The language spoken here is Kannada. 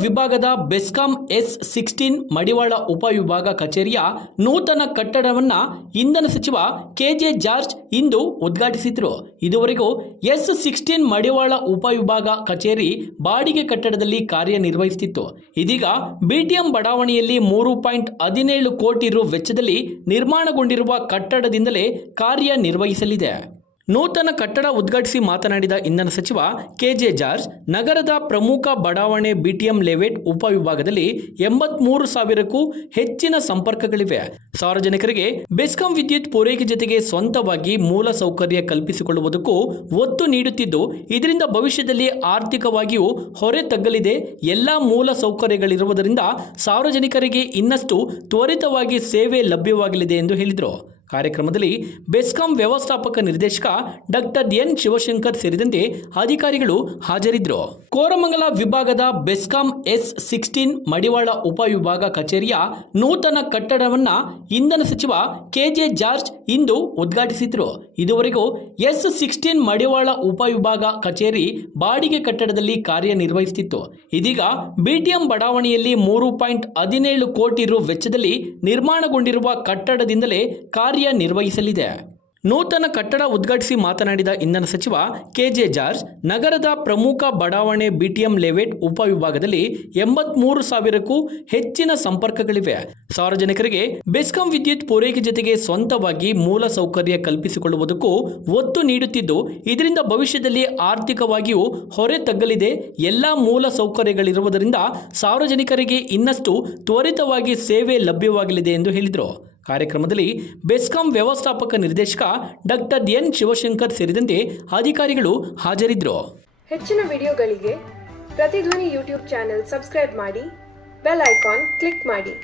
ವಿಭಾಗದ ಬೆಸ್ಕಾಂ ಎಸ್ ಸಿಕ್ಸ್ಟೀನ್ ಮಡಿವಾಳ ಉಪವಿಭಾಗ ಕಚೇರಿಯ ನೂತನ ಕಟ್ಟಡವನ್ನು ಇಂಧನ ಸಚಿವ ಕೆಜೆ ಜಾರ್ಜ್ ಇಂದು ಉದ್ಘಾಟಿಸಿದರು. ಇದುವರೆಗೂ ಎಸ್ ಸಿಕ್ಸ್ಟೀನ್ ಮಡಿವಾಳ ಉಪವಿಭಾಗ ಕಚೇರಿ ಬಾಡಿಗೆ ಕಟ್ಟಡದಲ್ಲಿ ಕಾರ್ಯನಿರ್ವಹಿಸುತ್ತಿತ್ತು ಇದೀಗ ಬಿಟಿಎಂ ಬಡಾವಣೆಯಲ್ಲಿ ಮೂರು ಪಾಯಿಂಟ್ ಹದಿನೇಳು ಕೋಟಿ ರು ವೆಚ್ಚದಲ್ಲಿ ನಿರ್ಮಾಣಗೊಂಡಿರುವ ಕಟ್ಟಡದಿಂದಲೇ ಕಾರ್ಯನಿರ್ವಹಿಸಲಿದೆ. ನೂತನ ಕಟ್ಟಡ ಉದ್ಘಾಟಿಸಿ ಮಾತನಾಡಿದ ಇಂಧನ ಸಚಿವ ಕೆಜೆ ಜಾರ್ಜ್, ನಗರದ ಪ್ರಮುಖ ಬಡಾವಣೆ ಬಿಟಿಎಂ ಲೇಔಟ್ ಉಪವಿಭಾಗದಲ್ಲಿ ಎಂಬತ್ಮೂರು ಸಾವಿರಕ್ಕೂ ಹೆಚ್ಚಿನ ಸಂಪರ್ಕಗಳಿವೆ. ಸಾರ್ವಜನಿಕರಿಗೆ ಬೆಸ್ಕಾಂ ವಿದ್ಯುತ್ ಪೂರೈಕೆ ಜೊತೆಗೆ ಸ್ವಂತವಾಗಿ ಮೂಲ ಸೌಕರ್ಯ ಕಲ್ಪಿಸಿಕೊಳ್ಳುವುದಕ್ಕೂ ಒತ್ತು ನೀಡುತ್ತಿದ್ದು, ಇದರಿಂದ ಭವಿಷ್ಯದಲ್ಲಿ ಆರ್ಥಿಕವಾಗಿಯೂ ಹೊರೆ ತಗ್ಗಲಿದೆ ಎಲ್ಲ ಮೂಲ ಸೌಕರ್ಯಗಳಿರುವುದರಿಂದ ಸಾರ್ವಜನಿಕರಿಗೆ ಇನ್ನಷ್ಟು ತ್ವರಿತವಾಗಿ ಸೇವೆ ಲಭ್ಯವಾಗಲಿದೆ ಎಂದು ಹೇಳಿದರು. ಕಾರ್ಯಕ್ರಮದಲ್ಲಿ ಬೆಸ್ಕಾಂ ವ್ಯವಸ್ಥಾಪಕ ನಿರ್ದೇಶಕ ಡಾಕ್ಟರ್ ಎನ್ ಶಿವಶಂಕರ್ ಸೇರಿದಂತೆ ಅಧಿಕಾರಿಗಳು ಹಾಜರಿದ್ದರು. ಕೋರಮಂಗಲ ವಿಭಾಗದ ಬೆಸ್ಕಾಂ ಎಸ್ ಸಿಕ್ಸ್ಟೀನ್ ಮಡಿವಾಳ ಉಪವಿಭಾಗ ಕಚೇರಿಯ ನೂತನ ಕಟ್ಟಡವನ್ನು ಇಂಧನ ಸಚಿವ ಕೆಜೆ ಜಾರ್ಜ್ ಇಂದು ಉದ್ಘಾಟಿಸಿದರು. ಇದುವರೆಗೂ ಎಸ್ ಸಿಕ್ಸ್ಟೀನ್ ಮಡಿವಾಳ ಉಪವಿಭಾಗ ಕಚೇರಿ ಬಾಡಿಗೆ ಕಟ್ಟಡದಲ್ಲಿ ಕಾರ್ಯನಿರ್ವಹಿಸುತ್ತಿತ್ತು. ಇದೀಗ ಬಿಟಿಎಂ ಬಡಾವಣೆಯಲ್ಲಿ ಮೂರು ಪಾಯಿಂಟ್ ಹದಿನೇಳು ಕೋಟಿ ರು ವೆಚ್ಚದಲ್ಲಿ ನಿರ್ಮಾಣಗೊಂಡಿರುವ ಕಟ್ಟಡದಿಂದಲೇ ಕಾರ್ಯನಿರ್ವಹಿಸಲಿದೆ ನೂತನ ಕಟ್ಟಡ ಉದ್ಘಾಟಿಸಿ ಮಾತನಾಡಿದ ಇಂಧನ ಸಚಿವ ಕೆಜೆ ಜಾರ್ಜ್, ನಗರದ ಪ್ರಮುಖ ಬಡಾವಣೆ ಬಿಟಿಎಂ ಲೇಔಟ್ ಉಪವಿಭಾಗದಲ್ಲಿ ಎಂಬತ್ಮೂರು ಸಾವಿರಕ್ಕೂ ಹೆಚ್ಚಿನ ಸಂಪರ್ಕಗಳಿವೆ. ಸಾರ್ವಜನಿಕರಿಗೆ ಬೆಸ್ಕಾಂ ವಿದ್ಯುತ್ ಪೂರೈಕೆ ಜೊತೆಗೆ ಸ್ವಂತವಾಗಿ ಮೂಲ ಸೌಕರ್ಯ ಕಲ್ಪಿಸಿಕೊಳ್ಳುವುದಕ್ಕೂ ಒತ್ತು ನೀಡುತ್ತಿದ್ದು, ಇದರಿಂದ ಭವಿಷ್ಯದಲ್ಲಿ ಆರ್ಥಿಕವಾಗಿಯೂ ಹೊರೆ ತಗ್ಗಲಿದೆ ಎಲ್ಲ ಮೂಲ ಸೌಕರ್ಯಗಳಿರುವುದರಿಂದ ಸಾರ್ವಜನಿಕರಿಗೆ ಇನ್ನಷ್ಟು ತ್ವರಿತವಾಗಿ ಸೇವೆ ಲಭ್ಯವಾಗಲಿದೆ ಎಂದು ಹೇಳಿದರು. ಕಾರ್ಯಕ್ರಮದಲ್ಲಿ ಬೆಸ್ಕಾಂ ವ್ಯವಸ್ಥಾಪಕ ನಿರ್ದೇಶಕ ಡಾಕ್ಟರ್ ಎನ್ ಶಿವಶಂಕರ್ ಸೇರಿದಂತೆ ಅಧಿಕಾರಿಗಳು ಹಾಜರಿದ್ದರು. ಹೆಚ್ಚಿನ ವಿಡಿಯೋಗಳಿಗೆ ಪ್ರತಿಧ್ವನಿ ಯೂಟ್ಯೂಬ್ ಚಾನೆಲ್ ಸಬ್ಸ್ಕ್ರೈಬ್ ಮಾಡಿ, ಬೆಲ್ ಐಕಾನ್ ಕ್ಲಿಕ್ ಮಾಡಿ.